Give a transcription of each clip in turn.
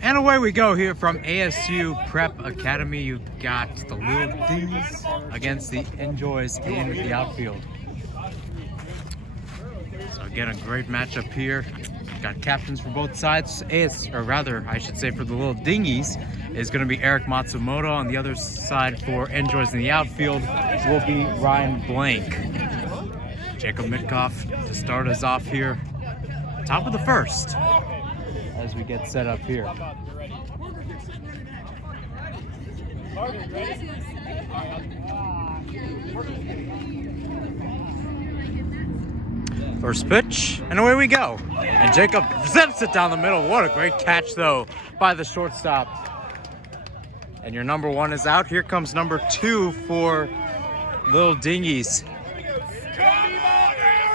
And away we go here from ASU Prep Academy. You've got the Little Dingys against the NJoys in the outfield. So again, a great matchup here. Got captains for both sides. Or rather, I should say for the Little Dingys is going to be Eric Matsumoto. On the other side for NJoys in the outfield will be Ryan Blank. Jacob Mitkoff to start us off here. Top of the first as we get set up here. First pitch, and away we go. And Jacob zips it down the middle. What a great catch, though, by the shortstop. And your number one is out. Here comes number two for Little Dingys.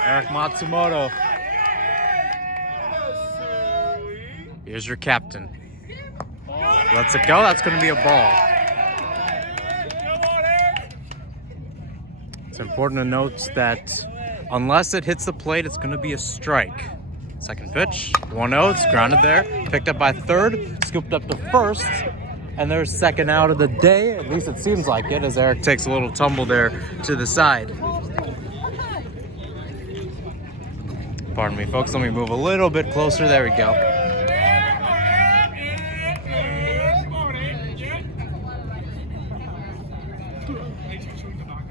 Eric Matsumoto. Here's your captain. Lets it go. That's going to be a ball. It's important to note that unless it hits the plate, it's going to be a strike. Second pitch, 1-0. It's grounded there. Picked up by third. Scooped up to first. And there's second out of the day. At least it seems like it, as Eric takes a little tumble there to the side. Pardon me, folks. Let me move a little bit closer. There we go.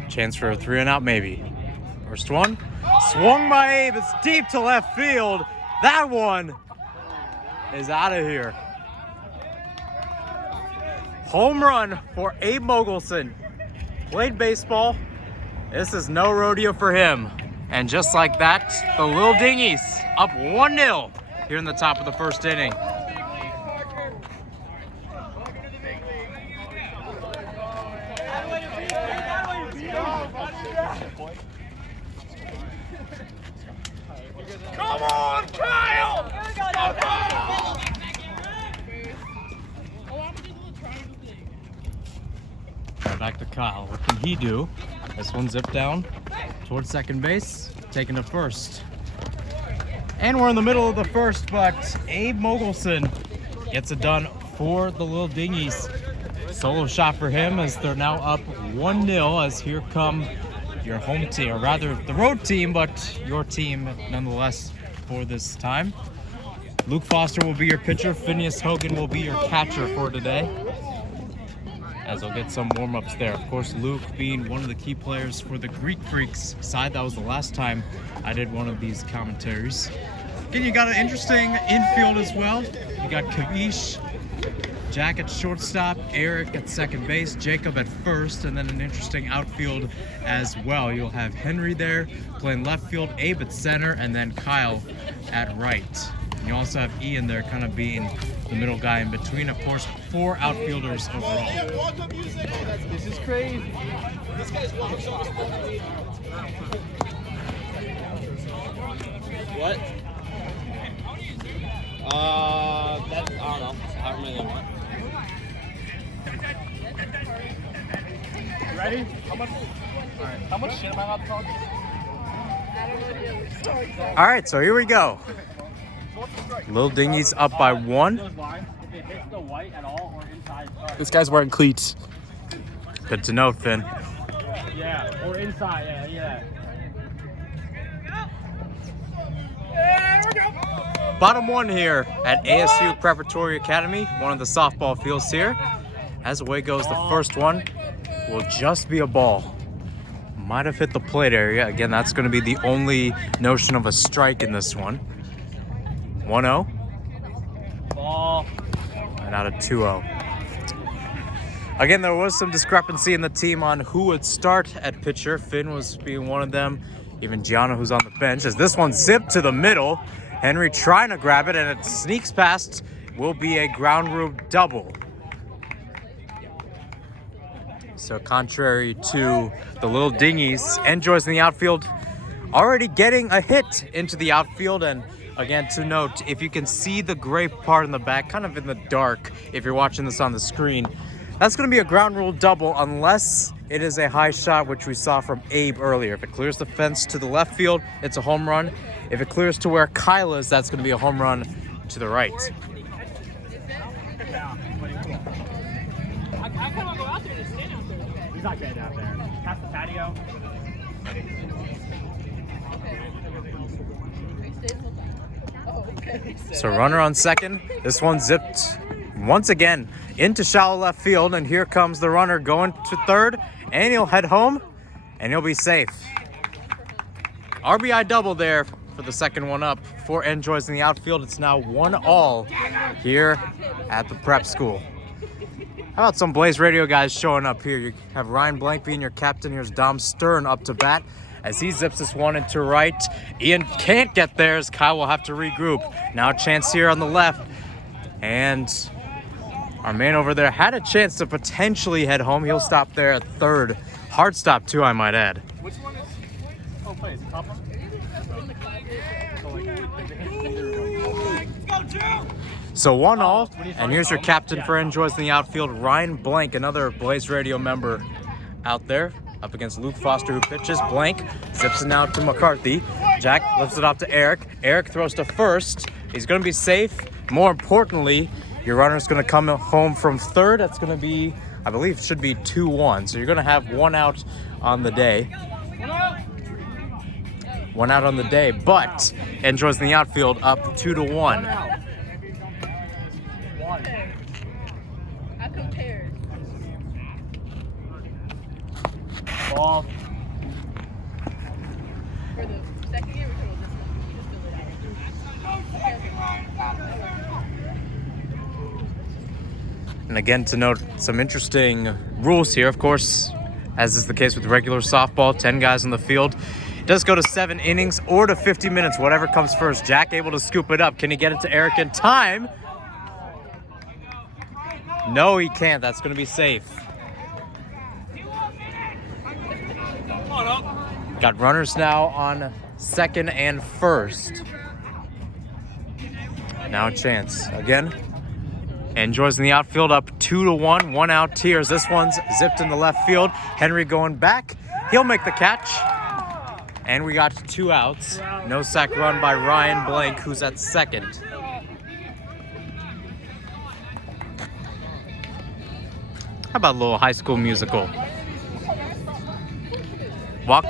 Chance for a 3-and-out, maybe. First one. Swung by Abe. It's deep to left field. That one is out of here. Home run for Abe Mogelson. Played baseball. This is no rodeo for him. And just like that, the Little Dingys up 1-0 here in the top of the first inning. Come on, Kyle! Back to Kyle. What can he do? This one zipped down towards second base, taking to first. And we're in the middle of the first, but Abe Mogelson gets it done for the Little Dingys. Solo shot for him as they're now up 1-0 as here come your home team, or rather the road team, but your team nonetheless for this time. Luke Foster will be your pitcher. Phineas Hogan will be your catcher for today, as we'll get some warm-ups there. Of course, Luke being one of the key players for the Greek Freaks side. That was the last time I did one of these commentaries. Again, you got an interesting infield as well. You got Kavish, Jack at shortstop, Eric at second base, Jacob at first, and then an interesting outfield as well. You'll have Henry there playing left field, Abe at center, and then Kyle at right. You also have Ian there kind of being the middle guy in between. Of course, 4 outfielders overall. This is crazy. What? That's, I don't know. However many they want. You ready? How much shit am I allowed to talk? All right, so here we go. Little Dingys up by 1. This guy's wearing cleats. Good to know, Finn. Yeah, or inside, yeah. Bottom 1 here at ASU Preparatory Academy, one of the softball fields here. As away goes the first one, will just be a ball. Might have hit the plate area. Again, that's going to be the only notion of a strike in this one. 1-0. Ball. And out of 2-0. Again, there was some discrepancy in the team on who would start at pitcher. Finn was being one of them. Even Gianna, who's on the bench, as this one zipped to the middle. Henry trying to grab it, and it sneaks past. Will be a ground rule double. So contrary to the Little Dingys, NJoys in the outfield already getting a hit into the outfield. And again, to note, if you can see the gray part in the back, kind of in the dark, if you're watching this on the screen, that's going to be a ground rule double unless it is a high shot, which we saw from Abe earlier. If it clears the fence to the left field, it's a home run. If it clears to where Kyle is, that's going to be a home run to the right. Yeah. I kind of want to go out there and stand out there. He's not getting out there. Past the patio. So runner on second. This one zipped once again into shallow left field, and here comes the runner going to third, and he'll head home, and he'll be safe. RBI double there for the second one up for NJoys in the outfield. It's now 1-all here at the prep school. How about some Blaze Radio guys showing up here? You have Ryan Blank being your captain. Here's Dom Stern up to bat as he zips this one into right. Ian can't get there as Kyle will have to regroup. Now a chance here on the left. And our man over there had a chance to potentially head home. He'll stop there at third. Hard stop too, I might add. Which one is? Oh, play. Is it top one? So 1-all, and here's your captain for NJoys in the outfield, Ryan Blank, another Blaze Radio member out there, up against Luke Foster, who pitches. Blank zips it out to McCarthy. Jack lifts it off to Eric. Eric throws to first. He's going to be safe. More importantly, your runner's going to come home from third. That's going to be, I believe, it should be 2-1. So you're going to have 1 out on the day. 1 out on the day, but NJoys in the outfield up 2-1. I compared. Ball. For the second game, or this one? You just fill it out. And again, to note some interesting rules here, of course, as is the case with regular softball, 10 guys on the field. It does go to 7 innings or to 50 minutes, whatever comes first. Jack able to scoop it up. Can he get it to Eric in time? No, he can't. That's going to be safe. Got runners now on second and first. Now a chance. Again, NJoys in the outfield up 2-1. 1 out tiers. This one's zipped in the left field. Henry going back. He'll make the catch. And we got 2 outs. No sac run by Ryan Blank, who's at second. How about a little High School Musical? Walk.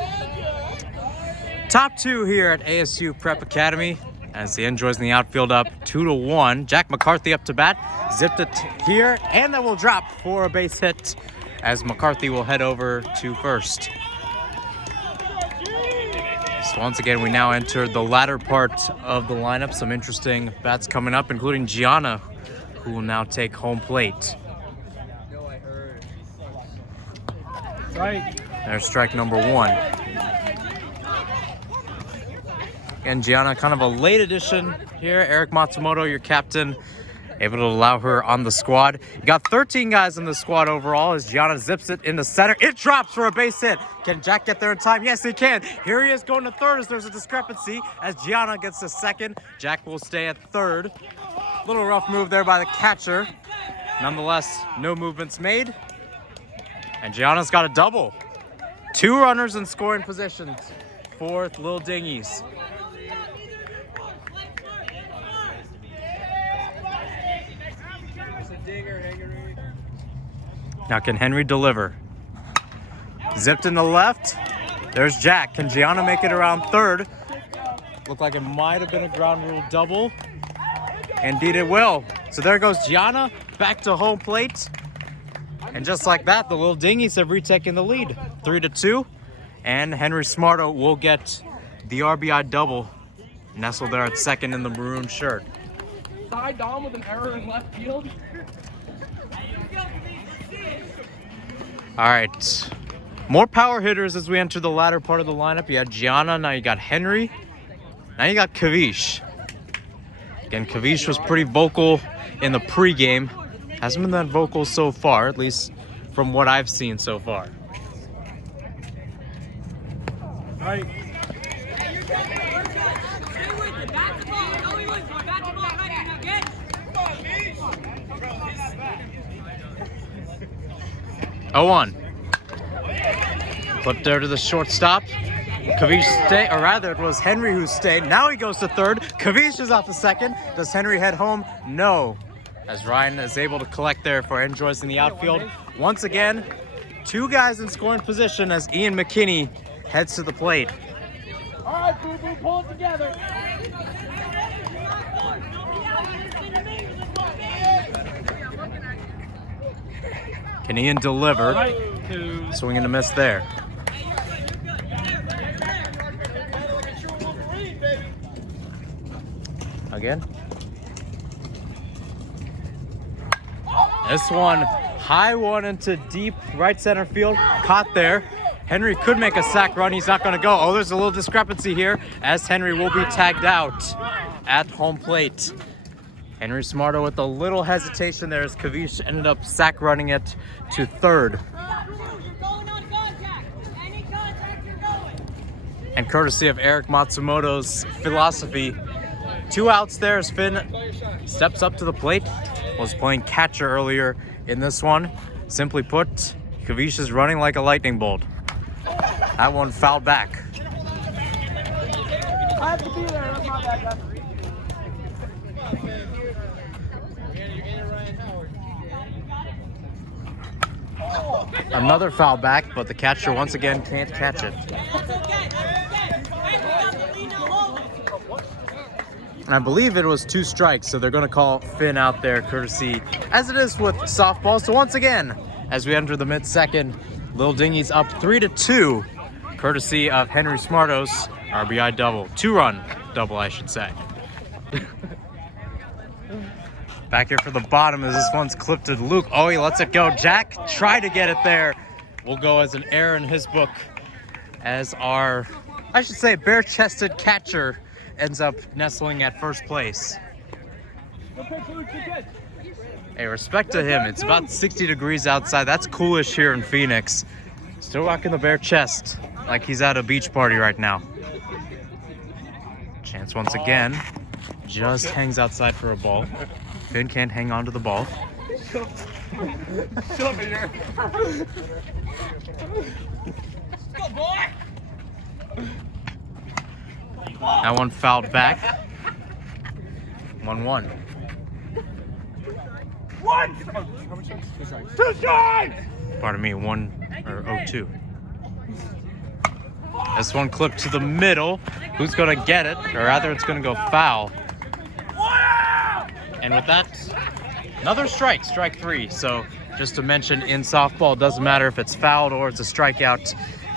Top 2 here at ASU Prep Academy as the NJoys in the outfield up 2-1. Jack McCarthy up to bat. Zipped it here, and that will drop for a base hit as McCarthy will head over to first. So once again, we now enter the latter part of the lineup. Some interesting bats coming up, including Gianna, who will now take home plate. Right. There's strike number 1. Again, Gianna, kind of a late addition here. Eric Matsumoto, your captain, able to allow her on the squad. You got 13 guys in the squad overall as Gianna zips it into center. It drops for a base hit. Can Jack get there in time? Yes, he can. Here he is going to third as there's a discrepancy as Gianna gets to second. Jack will stay at third. Little rough move there by the catcher. Nonetheless, no movements made. And Gianna's got a double. 2 runners in scoring positions for Little Dingys. Now can Henry deliver? Zipped in the left. There's Jack. Can Gianna make it around third? Looked like it might have been a ground rule double. Indeed it will. So there goes Gianna back to home plate. And just like that, the Little Dingys have retaken the lead, 3-2. And Henry Smarto will get the RBI double, nestled there at second in the maroon shirt. Side Dom with an error in left field. All right, more power hitters as we enter the latter part of the lineup. You had Gianna, now you got Henry, now you got Kavish. Again, Kavish was pretty vocal in the pregame. Hasn't been that vocal so far, at least from what I've seen so far. Right. 0-1. Flipped there to the shortstop. Kavish stay, or rather it was Henry who stayed. Now he goes to third. Kavish is off to second. Does Henry head home? No. as Ryan is able to collect there for NJoys in the outfield. Once again, 2 guys in scoring position as Ian McKinney heads to the plate. All right, boo-boo, pull it together. Can Ian deliver? Right, 2. Swing and a miss there. Again. This one, high one into deep right center field. Caught there. Henry could make a sac run. He's not going to go. Oh, there's a little discrepancy here as Henry will be tagged out at home plate. Henry Smarto with a little hesitation there as Kavish ended up sac running it to third. And courtesy of Eric Matsumoto's philosophy, 2 outs there as Finn steps up to the plate. Was playing catcher earlier in this one. Simply put, Kavish is running like a lightning bolt. That one fouled back. I have to be there. That's my bad, guys. Another foul back, but the catcher once again can't catch it. And I believe it was 2 strikes, so they're going to call Finn out there, courtesy, as it is with softball. So once again, as we enter the mid-second, Little Dingys up 3-2, courtesy of Henry Smarto's RBI double. 2-run double, I should say. Back here for the bottom as this one's clipped to Luke. Oh, he lets it go. Jack tried to get it there. Will go as an error in his book as our, I should say, bare-chested catcher ends up nestling at first place. Hey, respect to him. It's about 60 degrees outside. That's coolish here in Phoenix. Still rocking the bare chest like he's at a beach party right now. Chance once again. Just hangs outside for a ball. Finn can't hang on to the ball. That one fouled back. 1-1. 2 strikes! Pardon me, 0-2. This one clipped to the middle. Who's gonna get it? Or rather, it's gonna go foul. And with that, another strike, strike 3. So just to mention, in softball, it doesn't matter if it's fouled or it's a strikeout.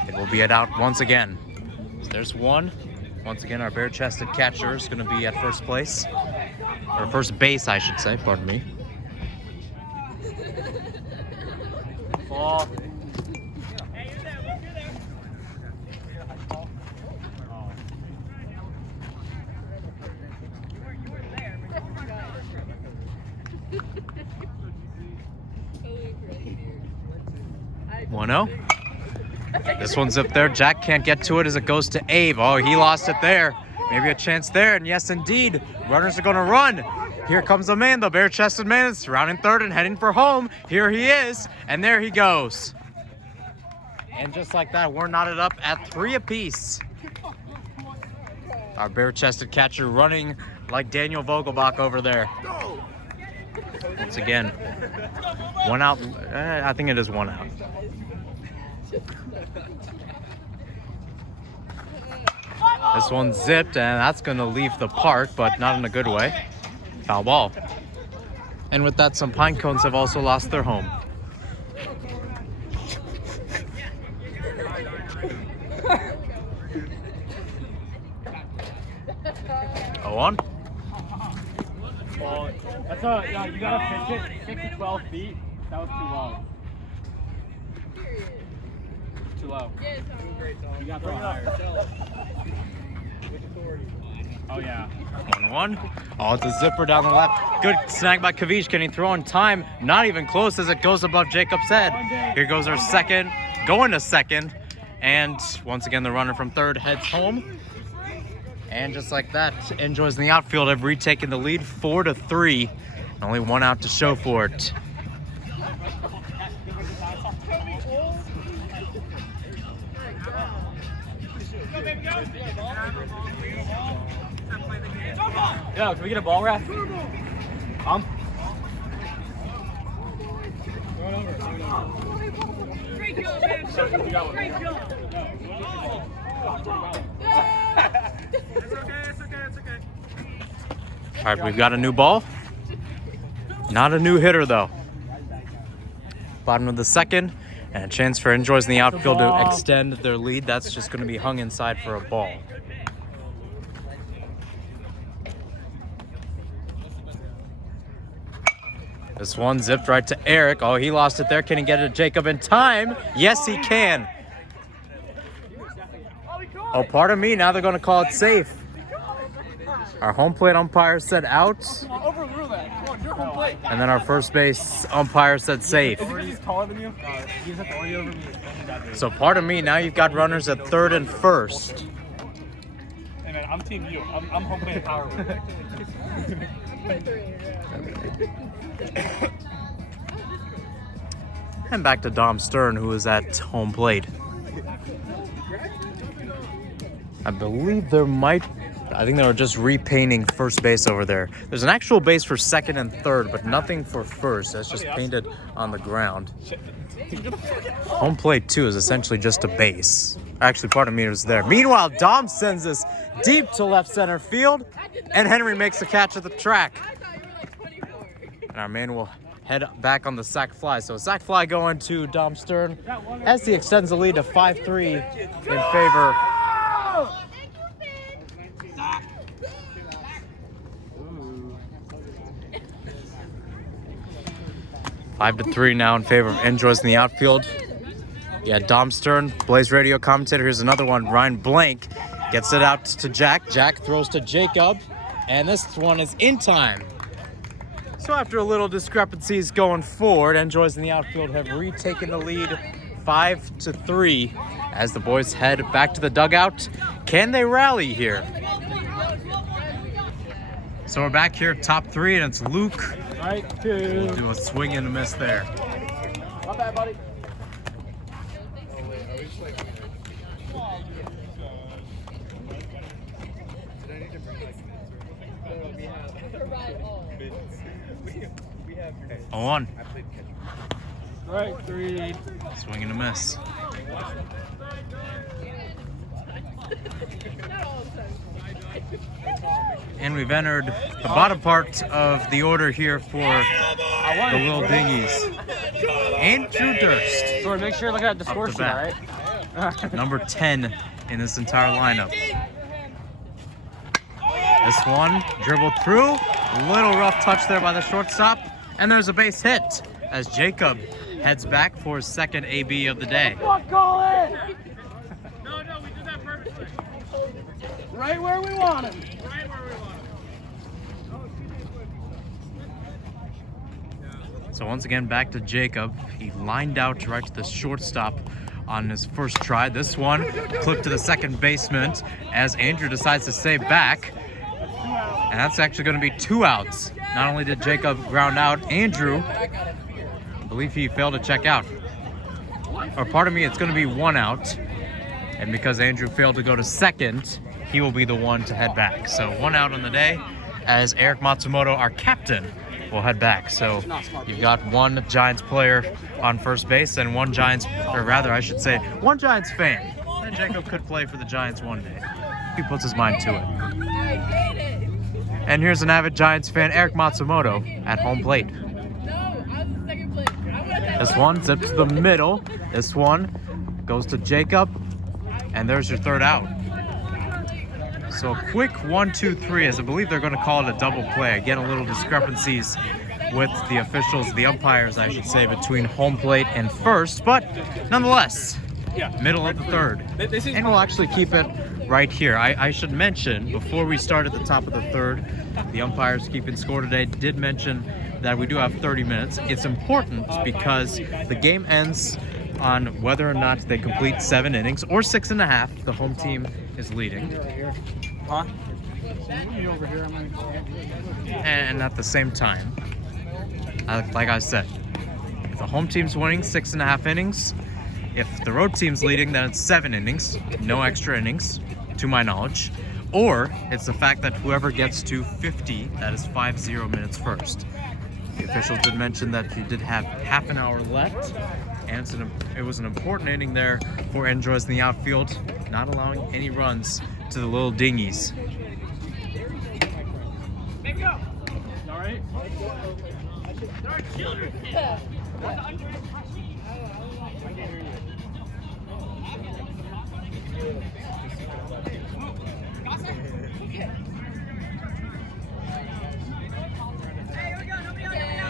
It will be an out once again. So there's one. Once again, our bare-chested catcher is going to be at first place. Or first base, I should say. Pardon me. Ball. One-0. This one's up there. Jack can't get to it as it goes to Abe. Oh, he lost it there. Maybe a chance there. And yes, indeed, runners are going to run. Here comes the man, the bare-chested man, is rounding third and heading for home. Here he is, and there he goes. And just like that, we're knotted up at 3 apiece. Our bare-chested catcher running like Daniel Vogelbach over there. Once again, 1 out. I think it is 1 out. This one zipped, and that's going to leave the park, but not in a good way. Foul ball. And with that, some pine cones have also lost their home. Oh, on. Well, that's a, you gotta pitch it 6 to 12 feet. That was too low. Too low. You got to throw it higher. Oh, yeah. 1-1. Oh, it's a zipper down the left. Good snag by Kavish. Can he throw in time? Not even close as it goes above Jacob's head. Here goes our second. Going to second. And once again, the runner from third heads home. And just like that, NJoys in the outfield have retaken the lead 4-3. Only 1 out to show for it. Yo, can we get a ball wrap? All right, we've got a new ball. Not a new hitter, though. Bottom of the second, and a chance for NJoys in the outfield to extend their lead. That's just going to be hung inside for a ball. This one zipped right to Eric. Oh, he lost it there. Can he get it to Jacob in time? Yes, he can. Oh, pardon me. Now they're going to call it safe. Our home plate umpire said out. And then our first base umpire said safe. So pardon me. Now you've got runners at third and first. Hey man, I'm team you. I'm home plate power. And back to Dom Stern, who is at home plate. I believe I think they were just repainting first base over there. There's an actual base for second and third, but nothing for first. That's just painted on the ground. Home plate, too, is essentially just a base. Actually, pardon me, it was there. Meanwhile, Dom sends this deep to left center field, and Henry makes the catch at the track. And our man will head back on the sac fly. So sac fly going to Dom Stern as he extends the lead to 5-3 in favor. 5-3 now in favor of NJoys in the outfield. Yeah, Dom Stern, Blaze radio commentator. Here's another one. Ryan Blank gets it out to Jack. Jack throws to Jacob, and this one is in time. So after a little discrepancies going forward, NJoys in the outfield have retaken the lead 5-3 as the boys head back to the dugout. Can they rally here? So we're back here, top three, and it's Luke. Right, We'll do a swing and a miss there. Not bad, buddy. Oh, one. Right, 3. Swing and a miss. And we've entered the bottom part of the order here for the Little Dingys. Andrew Durst, So make sure you're looking at the score sheet, bat. right? number 10 in this entire lineup. This one dribbled through. Little rough touch there by the shortstop. And there's a base hit as Jacob heads back for his second AB of the day. Call it! No, we did that purposely. Right where we want him. Right where we want him. So once again, back to Jacob. He lined out right to the shortstop on his first try. This one clipped to the second baseman as Andrew decides to stay back. And that's actually going to be 2 outs. Not only did Jacob ground out, Andrew, I believe he failed to check out. Or pardon me, it's going to be 1 out. And because Andrew failed to go to second, he will be the one to head back. So 1 out on the day as Eric Matsumoto, our captain, will head back. So you've got 1 Giants player on first base and 1 Giants, or rather I should say, 1 Giants fan. And Jacob could play for the Giants one day. He puts his mind to it. And here's an avid Giants fan, Eric Matsumoto, at home plate. This one zips to the middle. This one goes to Jacob. And there's your 3rd out. So a quick 1-2-3, as I believe they're going to call it a double play. Again, a little discrepancies with the officials, the umpires, I should say, between home plate and first. But nonetheless, middle of the 3rd. And we'll actually keep it right here. I should mention, before we start at the top of the 3rd, the umpires keeping score today did mention that we do have 30 minutes. It's important because the game ends on whether or not they complete 7 innings or 6.5. The home team is leading. Huh? And at the same time, like I said, if the home team's winning 6.5 innings, if the road team's leading, then it's 7 innings, no extra innings, to my knowledge. Or it's the fact that whoever gets to 50, that is 50 minutes first. The officials did mention that you did have half an hour left, and it was an important inning there for NJoys in the outfield, not allowing any runs to the Little Dingys. All right. Children.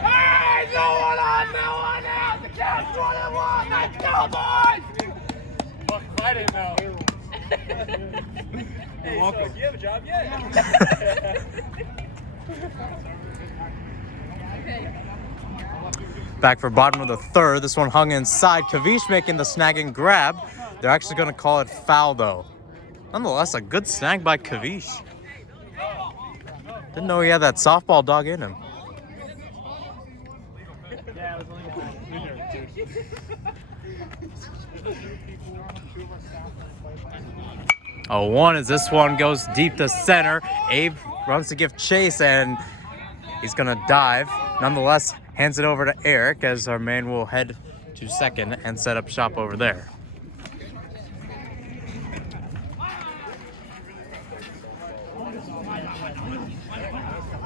Hey, no one on, no one out. The count's 21. Let's go, boys. Fuck if I didn't know. Hey, welcome. So, do you have a job yet? Back for bottom of the third. This one hung inside. Kavish making the snag and grab. They're actually going to call it foul, though. Nonetheless, a good snag by Kavish. Didn't know he had that softball dog in him. Yeah, it was A one as this one goes deep to center. Abe runs to give chase, and he's going to dive. Nonetheless, hands it over to Eric as our man will head to second and set up shop over there.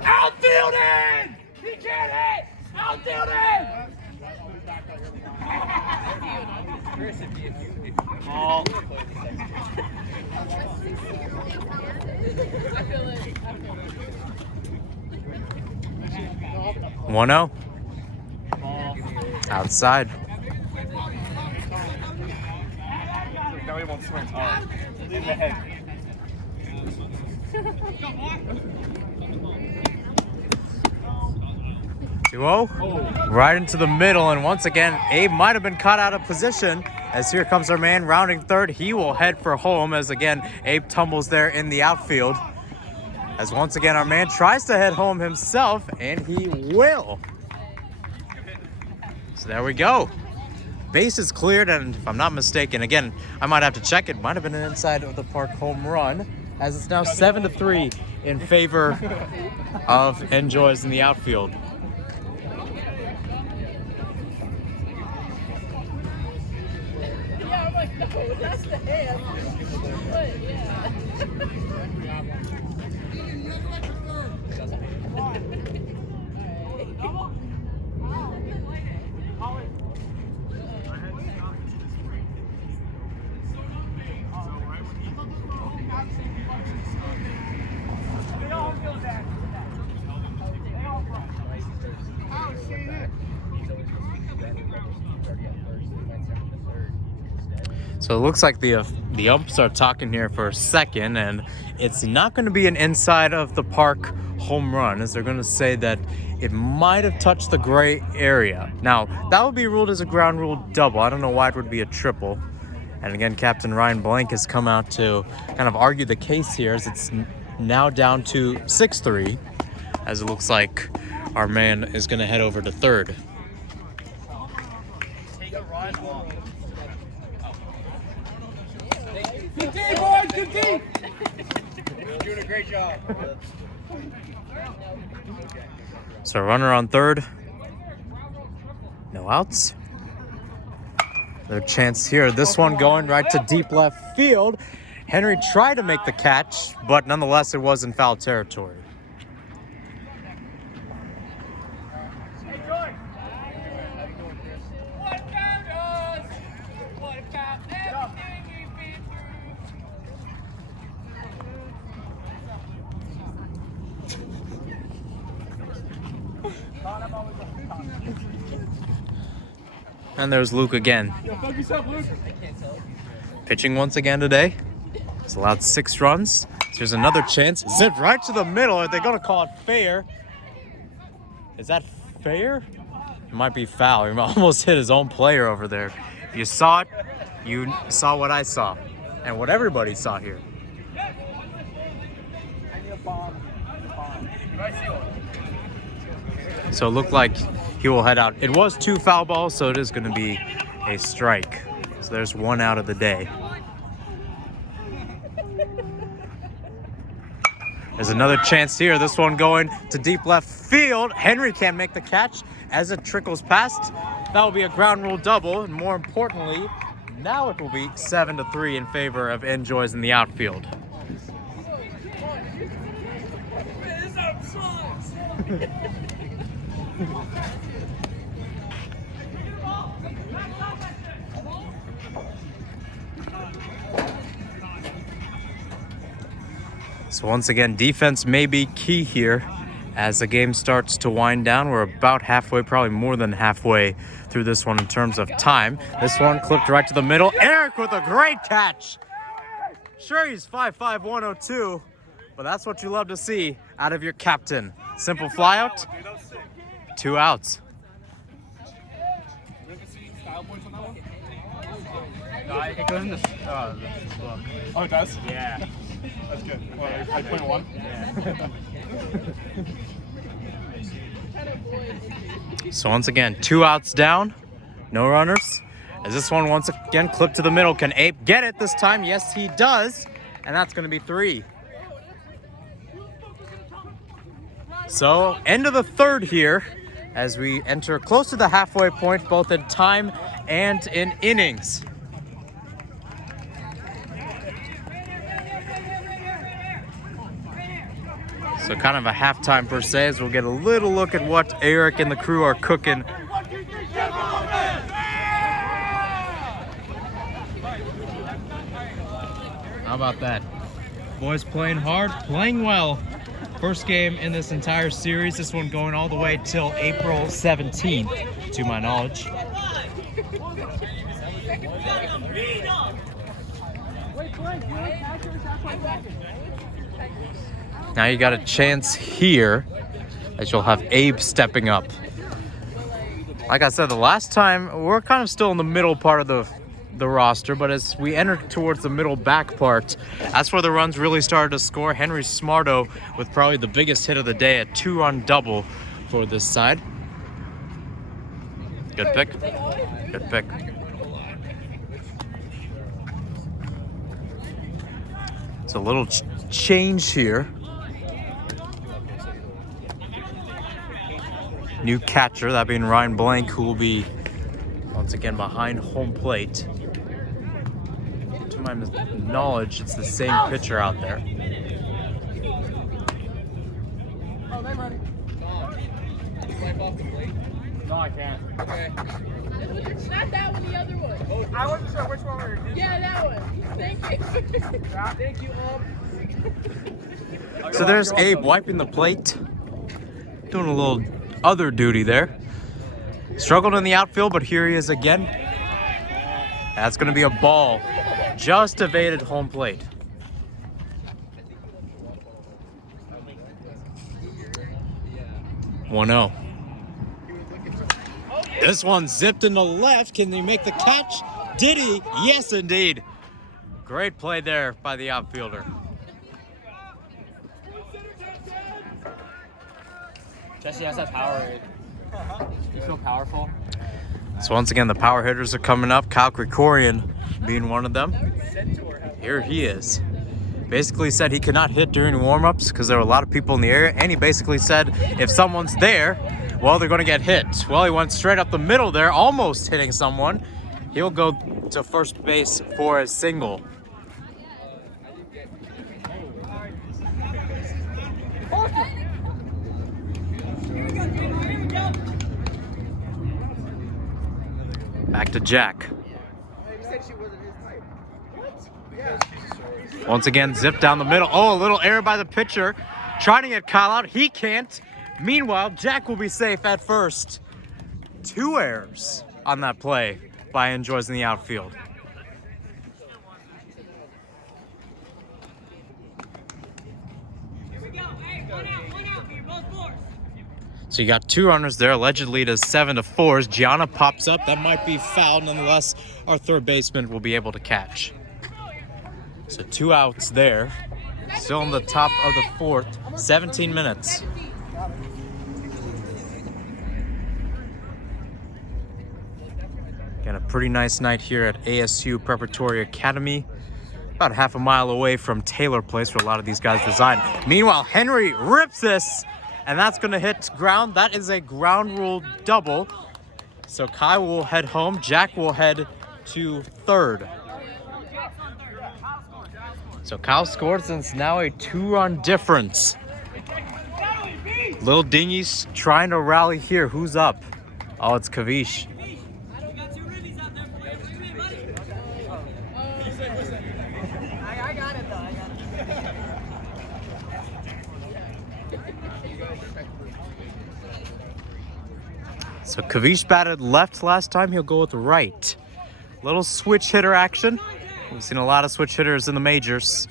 Outfield in! He can't hit! Outfield in! I feel it. 1-0. Outside. Now he won't swing hard. In the head. 2-0. Right into the middle, and once again, Abe might have been caught out of position. As here comes our man rounding third. He will head for home as again, Abe tumbles there in the outfield. As once again, our man tries to head home himself, and he will. So there we go. Base is cleared, and if I'm not mistaken, again, I might have to check it. Might have been an inside of the park home run, as it's now 7-3 in favor of NJoys in the outfield. Yeah, I'm like, no, that's the hand. But, yeah. So it looks like the umps are talking here for a second, and it's not going to be an inside of the park home run, as they're going to say that it might have touched the gray area. Now, that would be ruled as a ground rule double. I don't know why it would be a triple. And again, Captain Ryan Blank has come out to kind of argue the case here, as it's now down to 6-3, as it looks like our man is going to head over to third. Good D, boys! Good D! You're doing a great job. So runner on third. No outs. Their chance here. This one going right to deep left field. Henry tried to make the catch, but nonetheless it was in foul territory. And there's Luke again. Pitching once again today. He's allowed 6 runs. So here's another chance. Zipped right to the middle. Are they going to call it fair? Is that fair? It might be foul. He almost hit his own player over there. If you saw it, you saw what I saw. And what everybody saw here. So it looked like he will head out. It was 2 foul balls, so it is going to be a strike. So there's 1 out of the day. There's another chance here. This one going to deep left field. Henry can't make the catch as it trickles past. That will be a ground rule double, and more importantly, now it will be 7-3 in favor of NJoys in the outfield. So once again, defense may be key here as the game starts to wind down. We're about halfway, probably more than halfway through this one in terms of time. This one clipped right to the middle. Eric with a great catch. Sure, he's 5'5", 102, but that's what you love to see out of your captain. Simple flyout, 2 outs. It goes in the book. Oh, it does? Yeah. That's good. Well, like 0.1? Yeah. So once again, 2 outs down, no runners. As this one once again clipped to the middle. Can Ape get it this time? Yes, he does. And that's going to be 3. So end of the third here as we enter close to the halfway point, both in time and in innings. So kind of a halftime per se, as we'll get a little look at what Eric and the crew are cooking. How about that? Boys playing hard, playing well. First game in this entire series. This one going all the way till April 17th, to my knowledge. Now you got a chance here as you'll have Abe stepping up. Like I said, the last time, we're kind of still in the middle part of the roster, but as we enter towards the middle back part, that's where the runs really started to score. Henry Smarto with probably the biggest hit of the day, a 2-run double for this side. Good pick. Good pick. It's a little change here. New catcher, that being Ryan Blank, who will be once again behind home plate. To my knowledge, it's the same pitcher out there. Oh, they're ready. Swipe off the plate? No, I can't. Okay. Not that one, the other one. I wasn't sure which one we were doing. Yeah, that one. Thank you. Thank you, So there's Abe wiping the plate, doing a little other duty there. Struggled in the outfield, but here he is again. That's going to be a ball. Just evaded home plate. One-0. This one zipped in the left. Can he make the catch? Did he? Yes, indeed. Great play there by the outfielder. Jesse has that power. You feel powerful? So once again, the power hitters are coming up. Kyle Krikorian being one of them. Here he is. Basically said he could not hit during warm-ups because there were a lot of people in the area. And he basically said if someone's there, well, they're going to get hit. Well, he went straight up the middle there, almost hitting someone. He'll go to first base for a single. Back to Jack. Once again, zip down the middle. Oh, a little error by the pitcher. Trying to get Kyle out. He can't. Meanwhile, Jack will be safe at first. 2 errors on that play by NJoys in the outfield. So you got 2 runners there. Alleged lead is 7-4. As Gianna pops up, that might be foul. Nonetheless, our third baseman will be able to catch. So 2 outs there. Still in the top of the 4th. 17 minutes. Again, a pretty nice night here at ASU Preparatory Academy. about half a mile away from Taylor Place, where a lot of these guys reside. Meanwhile, Henry rips this, and that's going to hit ground. That is a ground rule double. So Kai will head home. Jack will head to third. So Kyle scores, and it's now a 2-run difference. Little Dingys trying to rally here. Who's up? Oh, it's Kavish. So Kavish batted left last time. He'll go with right. Little switch hitter action. We've seen a lot of switch hitters in the majors.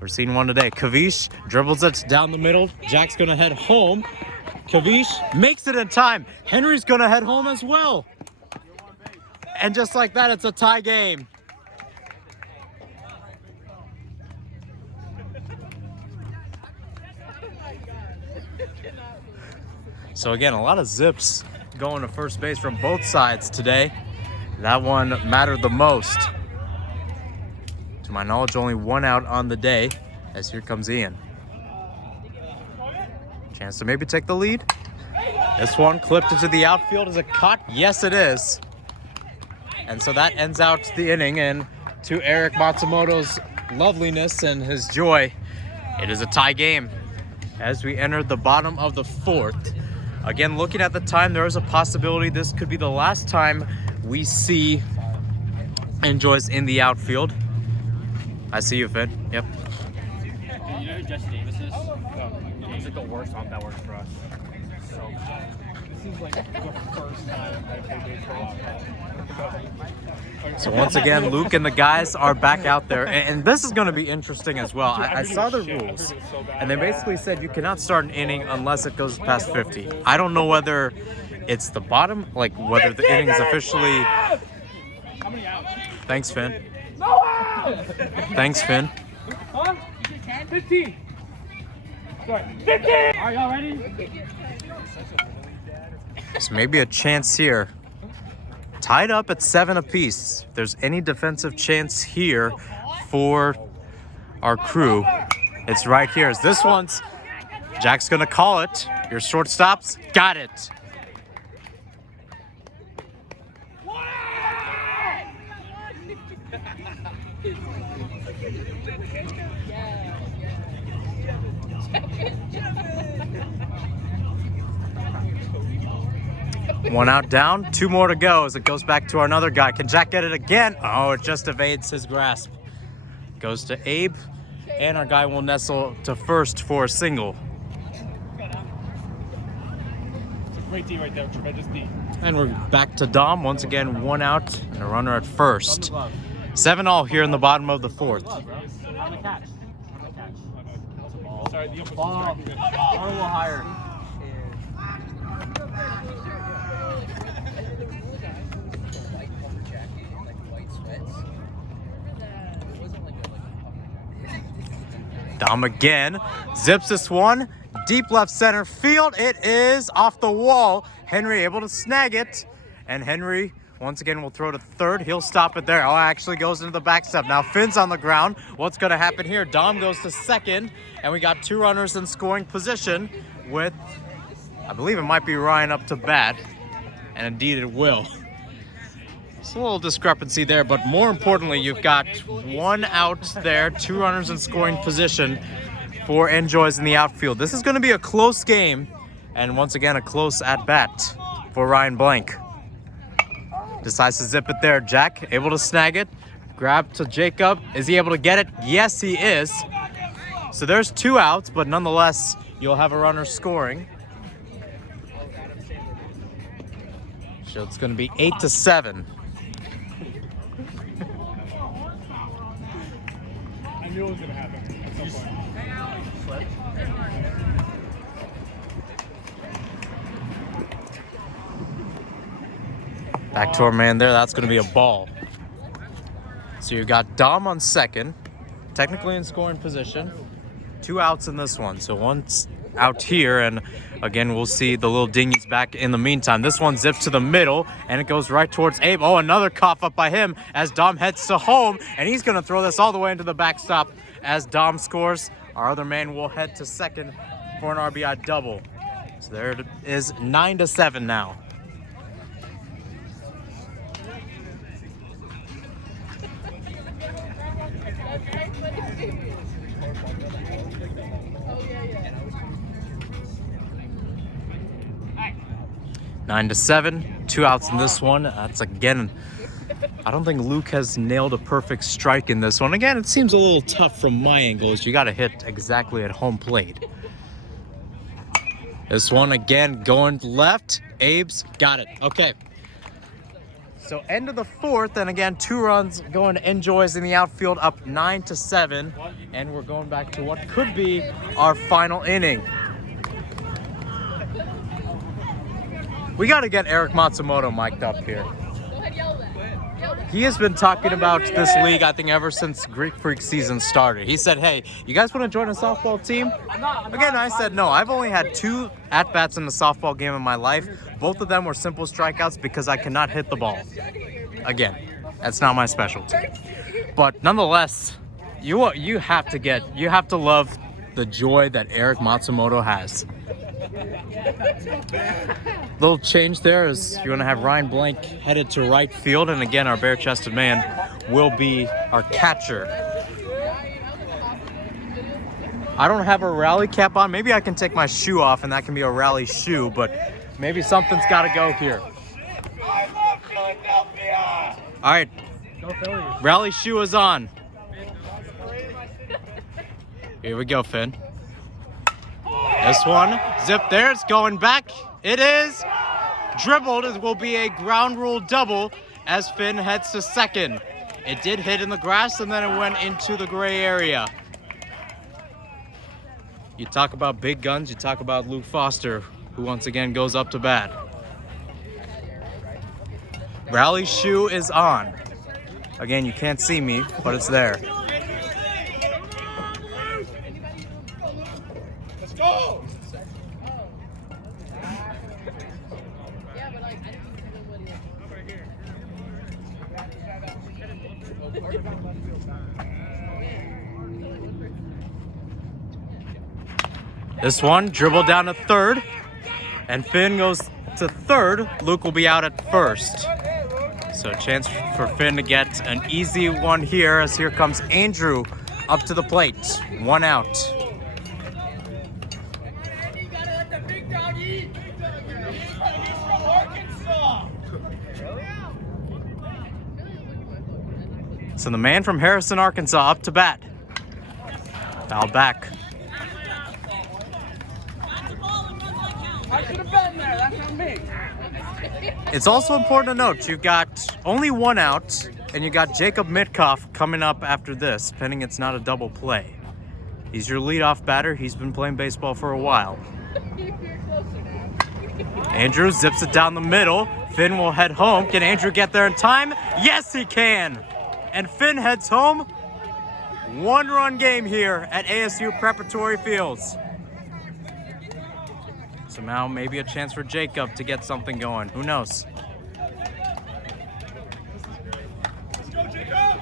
We're seeing one today. Kavish dribbles it down the middle. Jack's going to head home. Kavish makes it in time. Henry's going to head home as well. And just like that, it's a tie game. So again, a lot of zips going to first base from both sides today. That one mattered the most. To my knowledge, only one out on the day, as here comes Ian. Chance to maybe take the lead. This one clipped into the outfield. Is it caught? Yes, it is. And so that ends out the inning, and to Eric Matsumoto's loveliness and his joy, it is a tie game as we enter the bottom of the fourth. Again, looking at the time, there is a possibility this could be the last time we see NJoys in the outfield. I see you, Finn. Yep. You know who Jesse Davis is? He's like the worst ump that works for us. So This is like the first time I played baseball. So once again, Luke and the guys are back out there. And this is going to be interesting as well. I saw the rules, and they basically said you cannot start an inning unless it goes past 50. I don't know whether it's the bottom, like whether the inning is officially... How many outs? Thanks, Finn. No outs! Thanks, Finn. Huh? 15. Sorry. 15! Are y'all ready? So maybe a chance here. Tied up at 7 apiece. If there's any defensive chance here for our crew, it's right here. As this one's, Jack's gonna call it. Your shortstops, got it. One out down, 2 more to go as it goes back to our another guy. Can Jack get it again? Oh, it just evades his grasp. Goes to Abe, and our guy will nestle to first for a single. Great D right there, tremendous D. And we're back to Dom. Once again, 1 out and a runner at first. 7-all here in the bottom of the fourth. on the catch. Sorry, the Ball. Or a little higher. Dom again, zips this one, deep left center field. It is off the wall. Henry able to snag it, and Henry once again will throw to third. He'll stop it there. Oh, actually goes into the backstep. Now Finn's on the ground. What's going to happen here? Dom goes to second, and we got 2 runners in scoring position with, I believe it might be Ryan up to bat, and indeed it will. It's a little discrepancy there, but more importantly, you've got 1 out there, 2 runners in scoring position for NJoys in the outfield. This is going to be a close game, and once again, a close at-bat for Ryan Blank. Decides to zip it there. Jack able to snag it. Grab to Jacob. Is he able to get it? Yes, he is. So there's 2 outs, but nonetheless, you'll have a runner scoring. So it's going to be 8-7. I knew it was going to happen at some point. Back to our man there. That's going to be a ball. So you got Dom on second, technically in scoring position. 2 outs in this one. So once out here, and again, we'll see the Little Dingys back in the meantime. This one zips to the middle, and it goes right towards Abe. Oh, another cough up by him as Dom heads to home, and he's going to throw this all the way into the backstop as Dom scores. Our other man will head to second for an RBI double. So there it is, 9-7 now. Oh, 9-7, 2 outs in this one. That's again, I don't think Luke has nailed a perfect strike in this one. Again, it seems a little tough from my angle as you got to hit exactly at home plate. This one again going left. Abe's got it. Okay. So end of the fourth, and again 2 runs going to NJoys in the outfield, up 9-7, and we're going back to what could be our final inning. We got to get Eric Matsumoto mic'd up here. Go ahead, yell that. Yell that. He has been talking about this league, I think, ever since Greek Freak season started. He said, hey, you guys want to join a softball team? Again, I said no. I've only had 2 at-bats in a softball game in my life. Both of them were simple strikeouts because I cannot hit the ball. Again, that's not my specialty. But nonetheless, you have to love the joy that Eric Matsumoto has. Little change there is you're going to have Ryan Blank headed to right field, and again, our bare-chested man will be our catcher. I don't have a rally cap on. Maybe I can take my shoe off, and that can be a rally shoe, but maybe something's got to go here. All right, rally shoe is on. Here we go, Finn. This one, zip there, it's going back. It is dribbled. It will be a ground rule double as Finn heads to second. It did hit in the grass, and then it went into the gray area. You talk about big guns, you talk about Luke Foster, who once again goes up to bat. Rally shoe is on. Again, you can't see me, but it's there. Let's go! Yeah, but like, I didn't even know what he was. This one dribbled down to third, and Finn goes to third. Luke will be out at first. So a chance for Finn to get an easy one here, as here comes Andrew up to the plate. 1 out. So the man from Harrison, Arkansas up to bat. Foul back. I should have been there. That's on me. It's also important to note you've got only 1 out, and you got Jacob Mitkoff coming up after this, pending it's not a double play. He's your leadoff batter. He's been playing baseball for a while. Andrew zips it down the middle. Finn will head home. Can Andrew get there in time? Yes, he can. And Finn heads home. 1-run game here at ASU Preparatory Fields. So now maybe a chance for Jacob to get something going. Who knows? Let's go, Jacob!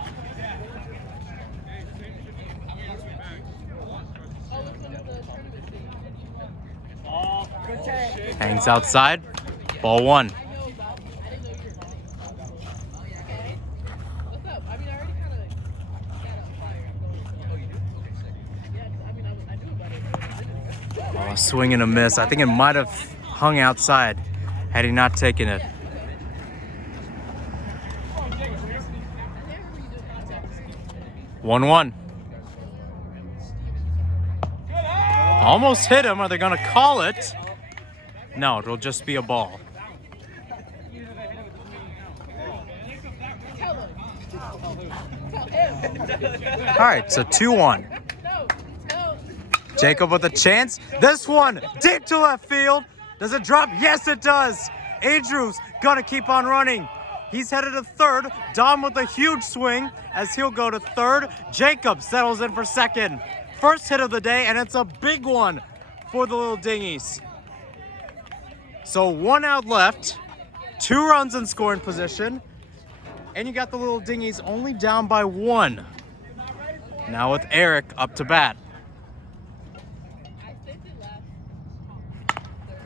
Hangs outside. Ball 1. What's up? I mean, I already kind of got a fire. Oh, you do? Yeah, I mean, I knew about it. Oh, a swing and a miss. I think it might have hung outside had he not taken it. One. Almost hit him. Are they going to call it? No, it'll just be a ball. All right, so 2-1. Jacob with a chance. This one deep to left field. Does it drop? Yes, it does. Andrews gonna keep on running. He's headed to third. Dom with a huge swing as he'll go to third. Jacob settles in for second. First hit of the day, and it's a big one for the Little Dingys. So 1 out left, 2 runs in scoring position, and you got the Little Dingys only down by 1. Now with Eric up to bat.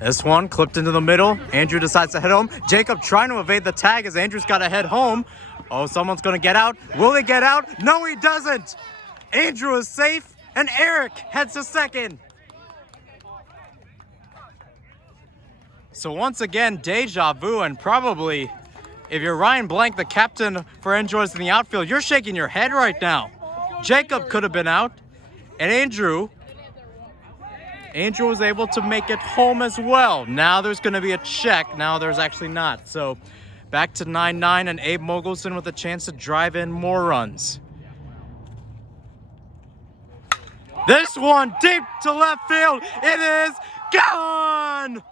This one clipped into the middle. Andrew decides to head home. Jacob trying to evade the tag as Andrew's got to head home. Oh, someone's going to get out. Will he get out? No, he doesn't. Andrew is safe, and Eric heads to second. So once again, deja vu, and probably, if you're Ryan Blank, the captain for NJoys in the outfield, you're shaking your head right now. Jacob could have been out, and Andrew was able to make it home as well. Now there's going to be a check. Now there's actually not. So back to 9-9, and Abe Mogelson with a chance to drive in more runs. This one deep to left field. It is gone!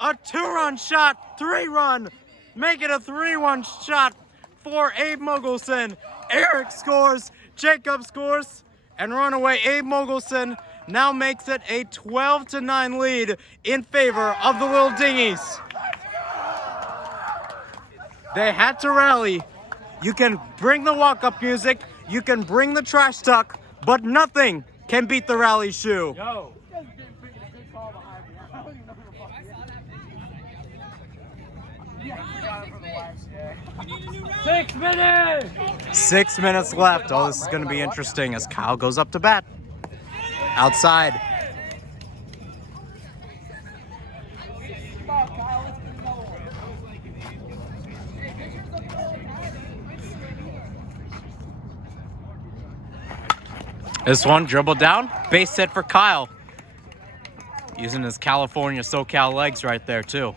A 2-run shot, 3-run. Make it a 3-1 shot for Abe Mogelson. Eric scores, Jacob scores, and runaway Abe Mogelson now makes it a 12-9 lead in favor of the Little Dingys. They had to rally. You can bring the walk-up music, you can bring the trash talk, but nothing can beat the rally shoe. Yo. 6 minutes! 6 minutes left. Oh, this is going to be interesting as Kyle goes up to bat. Outside. This one dribbled down. Base hit for Kyle. Using his California SoCal legs right there too.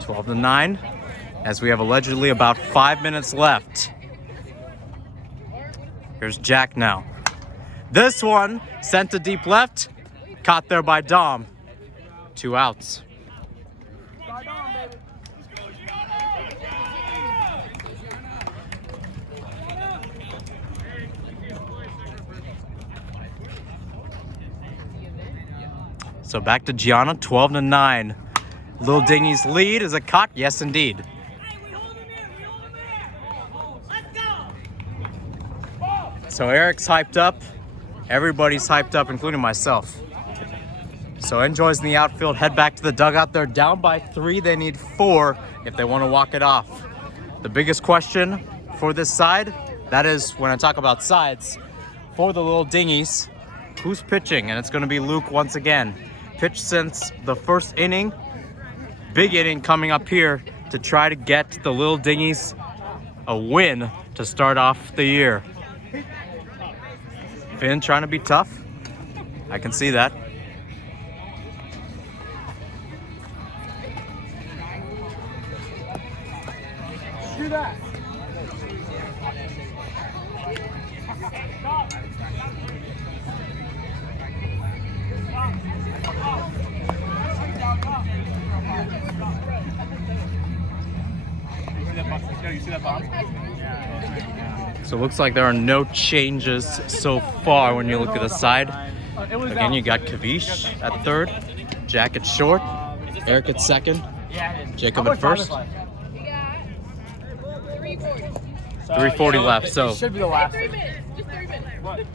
Twelve to 9. As we have allegedly about 5 minutes left. Here's Jack now. This one sent to deep left. Caught there by Dom. 2 outs. So back to Gianna, 12 to 9. Little Dingy's lead, is it caught? Yes, indeed. So Eric's hyped up. Everybody's hyped up, including myself. So NJoys in the outfield head back to the dugout. They're down by 3. They need 4 if they want to walk it off. The biggest question for this side, that is when I talk about sides, for the Little Dingys, who's pitching? And it's going to be Luke once again. Pitched since the first inning. Big inning coming up here to try to get the Little Dingys a win to start off the year. Finn trying to be tough. I can see that. Do that. You see that bomb? So it looks like there are no changes so far when you look at the side. Again, you got Kavish at third, Jack at short, Eric at second, Jacob at first. 3:40 left, so Should be the last. 3 minutes. Just 3 minutes.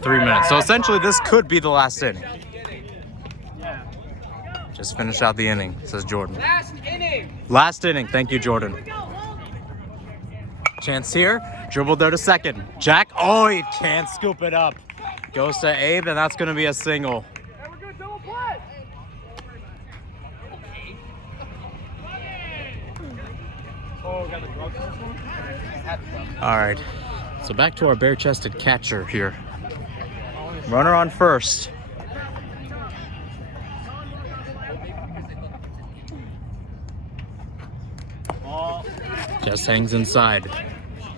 3 minutes. So essentially this could be the last inning. Just finish out the inning, says Jordan. Last inning. Last inning, thank you, Jordan. Chance here, dribbled there to second. Jack, oh, he can't scoop it up. Goes to Abe, and that's gonna be a single. Hey, we're good, double play. Oh, got the gloves on this one? All right, so back to our bare-chested catcher here. Runner on first. Just hangs inside.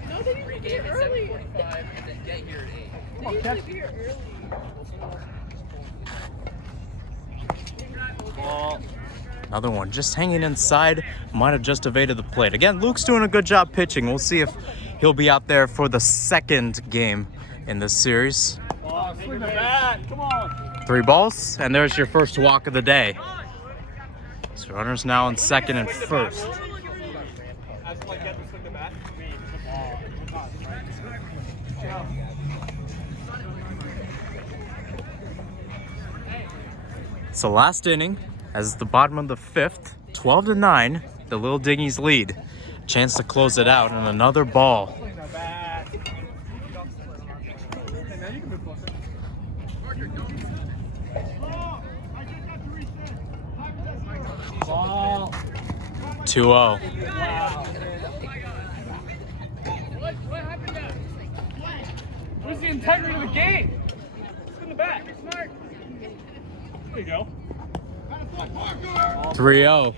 No, they didn't get here early. They usually be here early. Another one just hanging inside. Might have just evaded the plate. Again, Luke's doing a good job pitching. We'll see if He'll be out there for the second game in this series. Oh, swing the bat. Come on. 3 balls, and there's your first walk of the day. So runners now in second and first. It's the last inning, as it's the bottom of the 5th, 12-9, the Little Dingys lead. Chance to close it out, and another ball. Ball. 2-0. Where's the integrity of the game? Swing the bat. Smart. There you go. 3-0.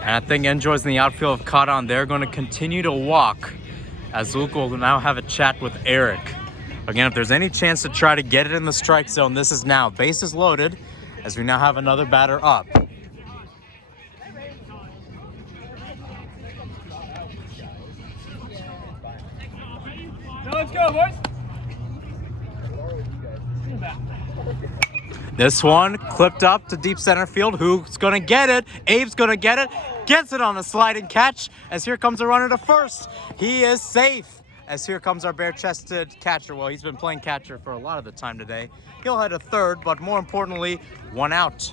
And I think NJoys in the outfield have caught on. They're going to continue to walk as Luke will now have a chat with Eric. Again, if there's any chance to try to get it in the strike zone, this is now. Bases loaded as we now have another batter up. Now let's go, boys. This one clipped up to deep center field. Who's going to get it? Abe's going to get it. Gets it on a sliding catch as here comes a runner to first. He is safe as here comes our bare-chested catcher. Well, he's been playing catcher for a lot of the time today. He'll head to third, but more importantly, 1 out.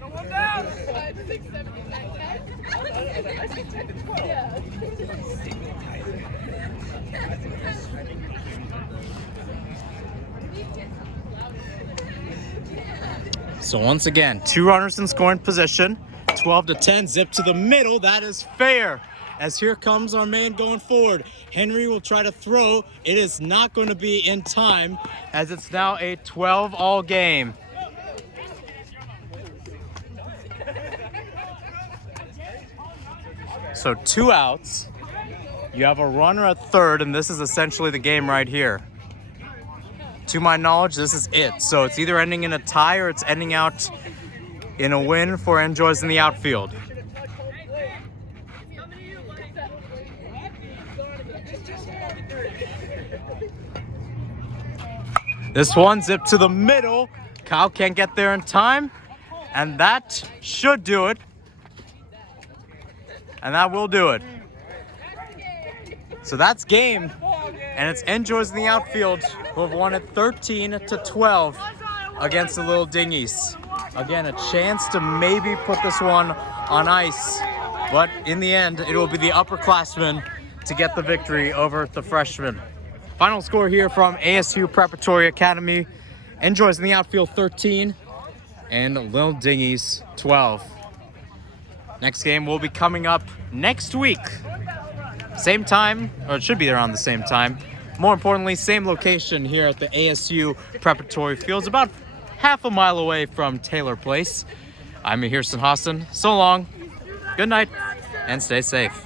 One down. 5, 6, 7, 8, 9, 10. I see 10 to 12. Yeah. So once again, 2 runners in scoring position. 12-10, zip to the middle. That is fair. As here comes our man going forward. Henry will try to throw. It is not going to be in time as it's now a 12-all game. So 2 outs. You have a runner at third, and this is essentially the game right here. To my knowledge, this is it. So it's either ending in a tie or it's ending out in a win for NJoys in the outfield. This one zipped to the middle. Kyle can't get there in time, and that should do it. And that will do it. So that's game. And it's NJoys in the outfield who have won it 13-12 against the Little Dingys. Again, a chance to maybe put this one on ice. But in the end, it will be the upperclassmen to get the victory over the freshmen. Final score here from ASU Preparatory Academy. NJoys in the outfield 13 and Little Dingys 12. Next game will be coming up next week. Same time, or it should be around the same time. More importantly, same location here at the ASU Preparatory Fields, about half a mile away from Taylor Place. I'm Hirsten Hassan. So long, good night, and stay safe.